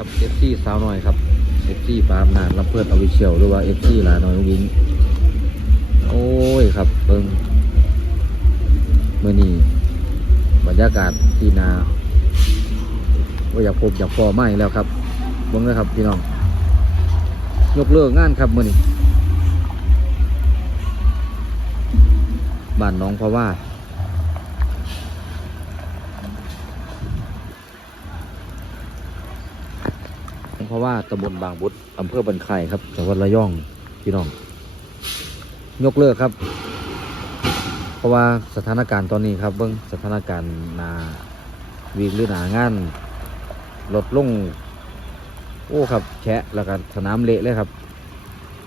ครับเอฟซีสาวหน้อยครับเอฟซีปามนานรับเพื่อนอวิเชียลหรือว่าเอฟซีหลาน้อยวิงโอ้ยครับเพิ่งเมื่อนี้บรรยากาศที่นาว่าอยากพบอยากพอไม่แล้วครับเบิ่งเลยครับพี่น้องยกเลิกงานครับมื่อนี้บ้านน้องเพราะว่า เพราะว่าตำบลบางบุตรอำเภอบันไข่ครับจังหวัดระยองพี่น้อง ยกเลิกครับ เพราะว่าสถานการณ์ตอนนี้ครับ เบิ้งสถานการณ์นาวีหรือหนางานลดลง โอ้ครับแฉะแล้วก็สนามเละเลยครับ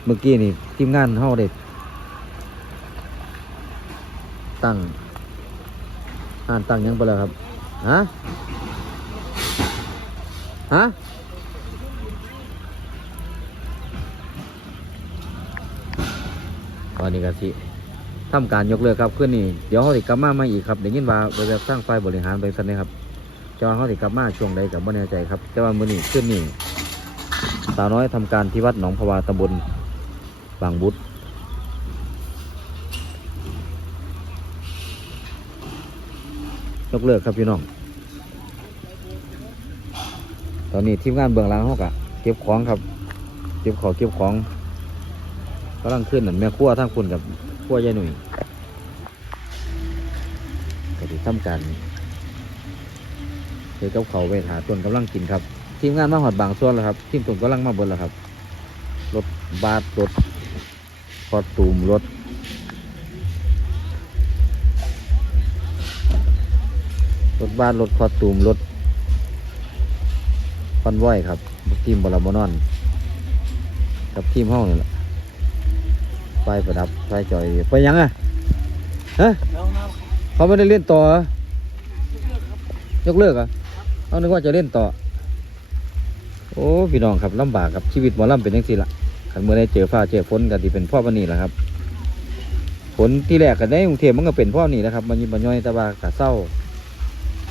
เมื่อกี้นี่ทีมงานเฮาได้ตั้งอ่านตั้งยังไปแล้วครับฮะฮะ ตอนนี้ก็สิทำการยกเลิกครับขึ้นนี่เดี๋ยวเขาติกลับมาใหมาอีกครับเดี๋ยวยินว่าบริษัทสร้างไฟบริหารบริษัทนี้ครับจะว่าเขาติกลับมาช่วงใดกับไม่แน่ใจครับแต่ว่ามือนี้ขึ้นนี่สาวน้อยทำการที่วัดหนองพวาตำบลบางบุตรยกเลิกครับพี่น้อง ตอนนี้ทีมงานเบื้องหลังเขากะเก็บของครับ เก็บของเก็บของ กำลังขึ้นนั่นแม่ครัวทั้งคุณกับครัวยายหนุ่ยก็ที่ทำการเจอกับเขาไปหาต้นกำลังกินครับ ทีมงานมาหอดบางส่วนแล้วครับ ทีมต้นกำลังมาเบนแล้วครับรถบาสรถคอตูมรถรถบาสรถคอตูมรถฟันไหวครับ ทีมบอลบอนอน กับทีมห้องนี่แหละ ไฟประดับไฟจอยไปยังอะฮะเขาไม่ได้เล่นต่อยกเลิกอะเอานึกว่าจะเล่นต่อ โอ้พี่น้องครับลำบากครับชีวิตหมอลำเป็นยังสิละขันเมื่อได้เจอฟ้าเจอฝนกันที่เป็นพ่อวันนี้แหละครับฝนที่แรกกันได้กรุงเทพมันก็เป็นพ่อนี่นะครับ มันยิบมันย่อยตะบากะเศร้า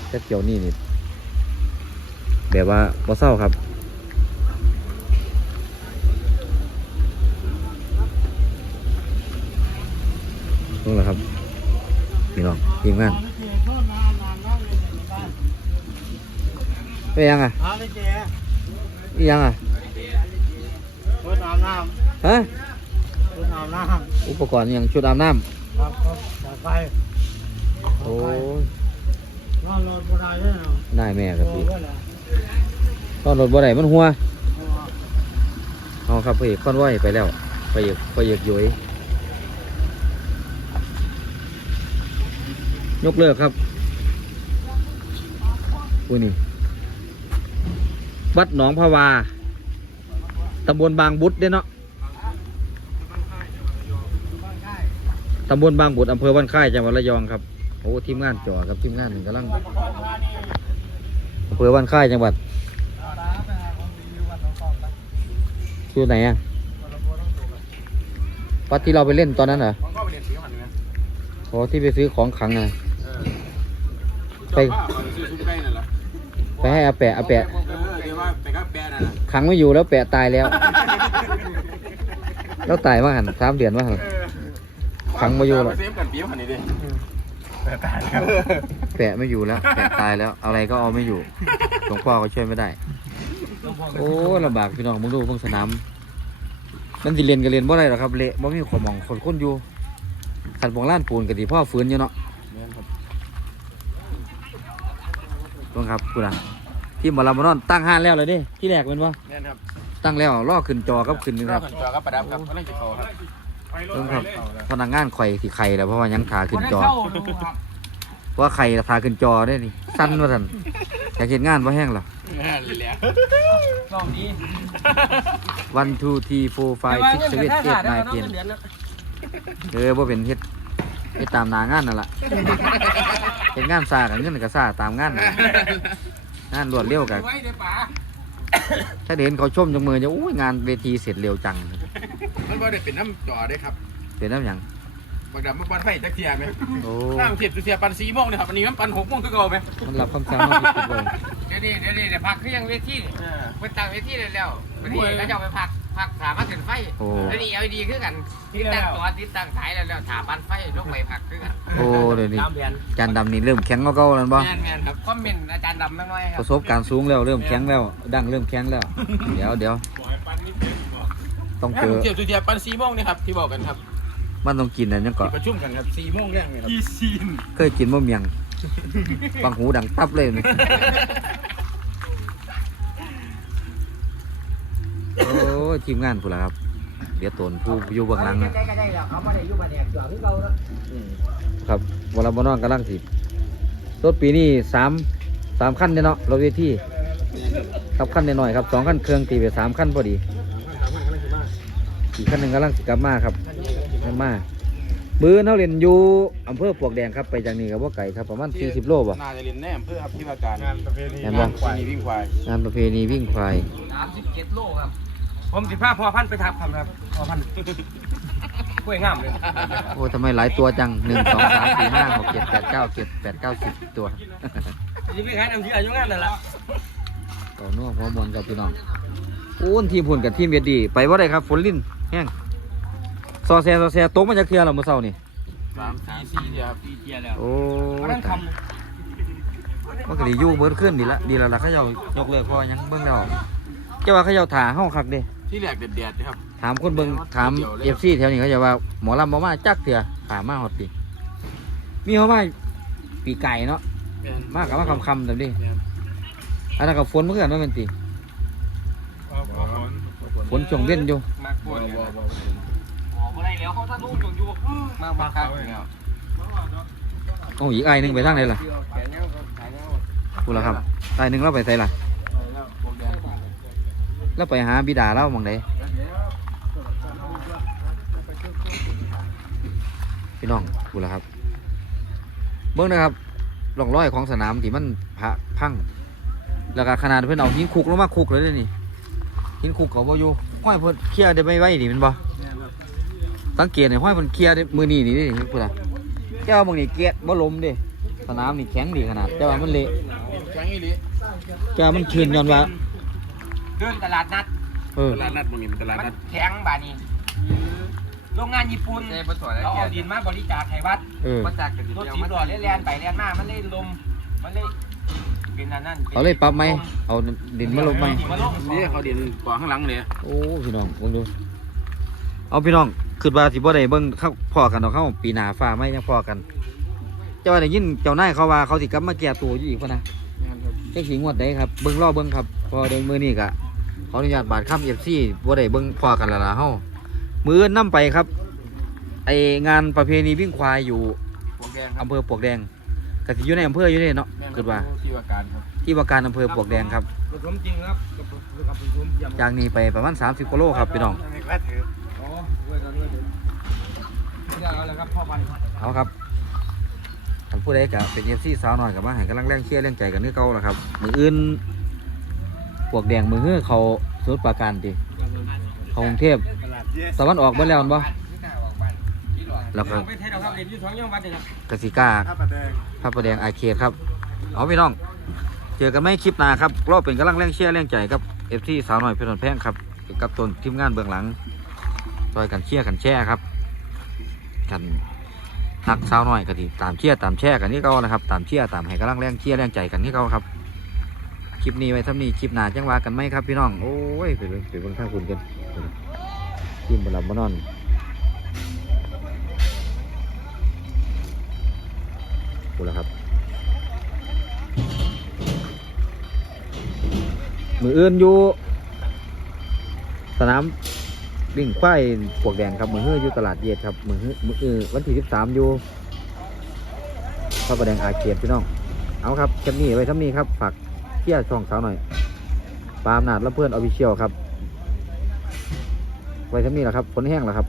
แค่เกี่ยวนี่นี่แบบว่าบ่เศร้าครับ นี่แหละครับพี่น้องทีมงานเป็นยังอะหาไม่เจออียังอะรถอาบน้ฮะำรถอาบน้อุปกรณ์อิหยังชุดอาบน้ำครับครับจัดไปำโอ้ยนอนรถบ่ได้เลยเนาะนายแม่ครับโอ้พี่ก็แล้วตอนรถบ่ได้มันหัวเอาครับพี่คอนไหวไปแล้วไปเหยกไปเหยกย้อย ยกเลิกครับอุ้ยนี่ วัดหนองพะวาตำบลบางบุตรเด้เนาะตำบลบางบุตรอำเภอบ้านค่ายจังหวัดระยองครับโอ้ทีมงานจ่อครับทีมงานกำลังอำเภอบ้านค่ายจังหวัดชื่อไหนอะวัดที่เราไปเล่นตอนนั้นเหรอผมก็ไปเรียนสีหันนะโอ้ที่ไปซื้อของขลังอะ ไปซื้อซุ้มไก่นั่นแหละไปให้อาแปะอาแปะเออเดี๋ยวว่าไปก็แปะนั่นแหละขังไม่อยู่แล้วแปะตายแล้ว แล้วตายว่าหันสามเดือนว่าหันขังมาอยู่หรอเซฟกันปีหันนี่ดิแปะตายแล้วแปะไม่อยู่แล้ว แปะตายแล้ว อะไรก็เอาไม่อยู่หลวงพ่อก็ช่วยไม่ได้ โอ้ลำบากพี่น้องมึงดูเพิ่งสนามนั่นสิเรียนก็เรียนบ่ได้หรอกครับเละบ่มีความมองคนคนอยู่ขันบองล้านปูนก็ดีพ่อฟื้นอยู่เนาะ ต้องครับคุณอะที่หมอลำมานอนตั้งห้านแล้วเลยดิที่แรกเป็นวะแน่นครับตั้งแล้วล่อขึ้นจอกับขึ้นนี่รคอรับบขันจอกับประดับครับกำลังจะเข้าครับต้องครับพนักงานข่อยที่ไข่แล้วเพราะว่ายังขาขึ้นจอ เพราะว่าไข่ราคาขึ้นจอได้นี่สั้นว่าท่านอยากเห็นงานว่าแห้งหรอแน่นแหละลองนี้วันทูทีโฟไฟซิกเซเว่นเอ็ดนายเพียนเออว่าเป็นเฮ็ด เฮ็ดตามหนางานนั่นแหละเฮ็ดงานซากันเงินก็ซาตามงานนั่นงานรวดเร็วกันไว้เดี๋ยวป๋าถ้าเห็นเขาชมจังมือจะอุ้ยงานเวทีเสร็จเร็วจังมันบ่ได้เป็นน้ำจอได้ครับเป็นน้ำหยังบางดับมันปันไฟจักเทียไหมโอ้นั่งเทียบเสียปันสี่โมงเนี่ยครับอันนี้มันปันหกโมงคือเก่าไหมมันรับคำสั่งมาผิดๆเลยเดี๋ยวนี้เดี๋ยวนี้เดี๋ยวพักเครื่องเวทีนี่เออไปตั้งเวทีเลยแล้ววันนี้เขาจะเอาไปพัก พักถามาถึงไฟโอ้ แล้วนี่เอาดีขึ้นกันติดตั้งตัวติดตั้งสายแล้วแล้วถาปันไฟลงไปพักขึ้นกันโอ้เดี๋ยวนี้ตามแผนจานดำนี่เริ่มแข็งเก่าๆแล้วบ่แม่นแม่นครับคอมเมนต์อาจารย์ดำน้อยๆคปรับระสบการณ์สูงแล้วเริ่มแข็งแล้ว ดังเริ่มแข็งแล้ว เดี๋ยวเดี๋ยวต้องเจอเทียบสุเทียบปันสี่โมงนี่ครับที่บอกกันครับมันต้องกินอันยังก่อนที่ประชุมกันครับสี่โมงแรงนี่ครับ เคยกินมะเมียง บางหูดังตับเลยนี่ ยทีมงานพูดละครับเดี๋ยวตนผู้อยู่เบื้องหลังนะได้ก็ได้แล้วเขาไม่ได้อยู่มาแดกจ่อที่เราแล้วครับวอลเลย์บอลนอนกำลังสิรถปีนี้สามสามขั้นเนี่ยเนาะรถเวทีครับขั้นน้อยๆครับสองขั้นเครื่องตีไปสามขั้นพอดีอีกขั้นหนึ่งกำลังสิกลับมาครับกลับมามือเขาเรียนอยู่อำเภอปลวกแดงครับไปจากนี้กับว่าไก่ครับประมาณ40โลบ่น่าจะเรียนแน่อำเพื่อครับที่ว่าการงานประเพณีแม่นบ่ควายวิ่งควายงานประเพณีวิ่งควายสามสิบเจ็ดโลครับ ผมสิพาพ่อพันธุ์ไปทับครับครับพ่อพันธุ์กล้วยงามเลยโอ้ทำไมหลายตัวจังหนึ่งสองสามสี่ห้าหกเจ็ดแปดเก้าเจ็ดแปดเก้าสิบตัวจะไปขายน้ำที่อายุงานนั่นแหละต่อนัวหัวมนกับพี่น้องอู้นทีมผุนกับทีมเวียดดี ไปว่าได้ครับฝนลิ้นแห้งซอแซซอแซตกมาจากเทือเราเมื่อเช้านี่สามสี่สี่เดียวครับดีเจียแล้วโอ้วันนั้นคมันก็ดีอยู่เบิดขึ้นดีละดีแล้วล่ะเขาเจ้ายกเลิกเพอยังเบิ่งแล้วเจ้าว่าเขาเจ้าถ่าเฮาคักเด้ ที่แรกเด็ดๆนะครับ ถามคนเบิ่งถามเอฟซีแถวนี้เขาจะว่าหมอลำบ่มาจักเถื่อถามมาฮอดปีมีเขามาปีไก่เนาะแม่นมากกับว่าคำคำแบบนี้แม่นอันนั้นกับฝนเมื่อกันว่าเป็นตีฝนช่วงเว้นอยู่มากปวดเลยบอกอะไรแล้วเขาถ้าลูกอยู่อยู่มากมากครับโอ้อีกไอ้หนึงไปทางไหนล่ะแขนเงี้ยแขนเงี้ยพูดแล้วครับไอ้หนึงเราไปไสล่ะ แล้วไปหาบิดาเรามองใดพี่น้องพูแล้วครับ เบิ่งนะครับร่องรอยของสนามที่มันผะพังแล้วก็ขนาดเพิ่อนเอาหินคุกลงมาคุกเลยนี่หินคุกเขาบ่อยู่ห้อยเพิ่นเคลียร์ได้ไม่ไหวนี่มันบ่สังเกตให้ห้อยเพิ่นเคลียร์ได้มือนี่นี่นี่พูดล่ะเจ้าบางนี่เกียดบ่ลมเด้สนามนี่แข็งดีขนาดแต่ว่ามันเละแข็งอีหลีเจ้ามันชื้นย้อนว่า เดินตลาดนัดเออ ตลาดนัดมึงนี่มันตลาดมันนัดแข็งบานี้โรงงานญี่ปุ่นเขาเอาดินมาบริจาคให้วัดเออวัดจากรถสีดอดเลียนไปเลียนมามันเลยลมมันเลยเป็นอันนั้นเขาเลยปรับไหม เอาดินมาลงไหม มาลงนี่เขาดินกว่าข้างหลังเลยโอ้พี่น้องเบิ่งดู เอาพี่น้องคือว่าสิบ่ได้เบิ่งเข้าพอกันเอาเข้าปีหน้าฟ้าไม่ยังพอกัน เจ้าว่าได้ยินเจ้านายเขาว่าเขาสิกลับมาแก้ตัวอยู่อีกพุ่นนะเจ๊ขิงงวดได้ครับ เบิ้งรอเบิ้งครับ พอเดินมือนี่กะ ขออนุญาตบาดข้ามเอฟซีบ่ได้เบิ้งพอกันและล่ะเฮามือนํไปครับ ไองานประเพณีวิ่งควายอยู่พวกแดงอำเภอปลวกแดงกสิอยู่ในอำเภออยู่นี่เนาะคิดว่าที่ว่าการครับที่ว่าการอำเภอปลวกแดงครับผสมจริงครับกับกับผสมยำจากนี้ไปประมาณ30กิโลครับพี่น้องไม่กล้าถืออ๋อด้วยกันด้วยเดี๋ยวเอาละครับพ่อพันธุ์เอาครับท่านผู้ใดก็เป็นเอฟซีสาวน้อยกับมาให้กำลังแรงเชียร์แรงใจกันคือเก่าล่ะครับมืออื่น ปวกแดงมือฮื้อเขาสุดปราการติเขากรุงเทพตะวันออกเบ่แล้วแม่นบ่แล้วก็ไปไทยเราครับกสิกาถ้าปลาแดงพระประแดงอาเขตครับ เอาพี่น้อง เจอกันไม่คลิปหน้าครับรอบเป็นกำลังแรงเชียร์แรงใจครับเอฟซีสาวหน่อยเพชรนนแพงครับกับตนทีมงานเบื้องหลังซอยกันเชียร์กันแช่ครับ กันนักสาวหน่อยก็ดีตามเชียร์ตามแช่กันนี่เก่านะครับ ตามเชียร์ตามให้กำลังแรงเชียร์แรงใจกันนี่เก่าครับ คลิปนี้ไว้ทำนี้คลิปหนาจังว่ากันไหมครับพี่น้องโอ้ยไปเบิ่งไปเบิ่งข้าคุณกันทีมบลับบนอนกูแล้วครับ มืออื่นอยู่ สนามวิ่งควายปวกแดงครับ มือฮื้ออยู่ตลาดเย็ดครับ มือฮื้อมืออื่นวันที่สิบสามอยู่พระประแดงอาเกียรพี่น้อง เอาครับแคปนี้ไว้ทำนี้ครับฝาก เที่ยช่องสาวหน่อยปาล์มนาดและเพื่อนออฟฟิเชียลครับ ไว้ทำนี้แหละครับฝนแห้งแล้วครับ